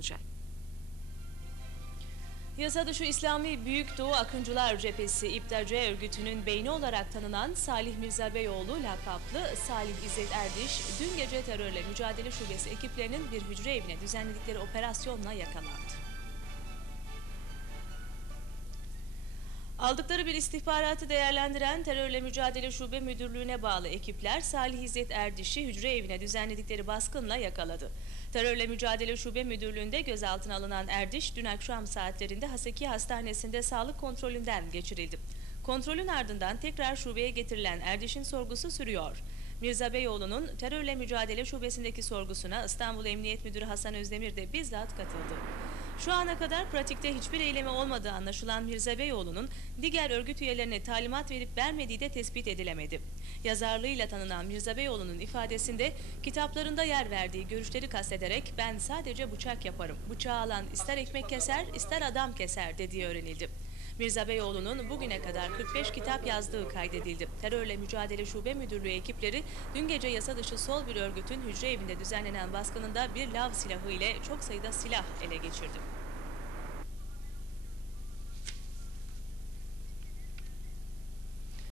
yapılacak. Yasa dışı İslami Büyük Doğu Akıncılar Cephesi İptacı örgütünün beyni olarak tanınan Salih Mirza Beyoğlu lakaplı Salih İzzet Erdiş dün gece terörle mücadele şubesi ekiplerinin bir hücre evine düzenledikleri operasyonla yakalandı. Aldıkları bir istihbaratı değerlendiren Terörle Mücadele Şube Müdürlüğü'ne bağlı ekipler Salih İzzet Erdiş'i hücre evine düzenledikleri baskınla yakaladı. Terörle Mücadele Şube Müdürlüğü'nde gözaltına alınan Erdiş dün akşam saatlerinde Haseki Hastanesi'nde sağlık kontrolünden geçirildi. Kontrolün ardından tekrar şubeye getirilen Erdiş'in sorgusu sürüyor. Mirza Beyoğlu'nun terörle mücadele şubesindeki sorgusuna İstanbul Emniyet Müdürü Hasan Özdemir de bizzat katıldı. Şu ana kadar pratikte hiçbir eylemi olmadığı anlaşılan Mirza Beyoğlu'nun diğer örgüt üyelerine talimat verip vermediği de tespit edilemedi. Yazarlığıyla tanınan Mirza Beyoğlu'nun ifadesinde kitaplarında yer verdiği görüşleri kastederek ben sadece bıçak yaparım. Bıçağı alan ister ekmek keser ister adam keser dediği öğrenildi. Mirza Beyoğlu'nun bugüne kadar 45 kitap yazdığı kaydedildi. Terörle Mücadele Şube Müdürlüğü ekipleri dün gece yasa dışı sol bir örgütün hücre evinde düzenlenen baskınında bir lav silahı ile çok sayıda silah ele geçirdi.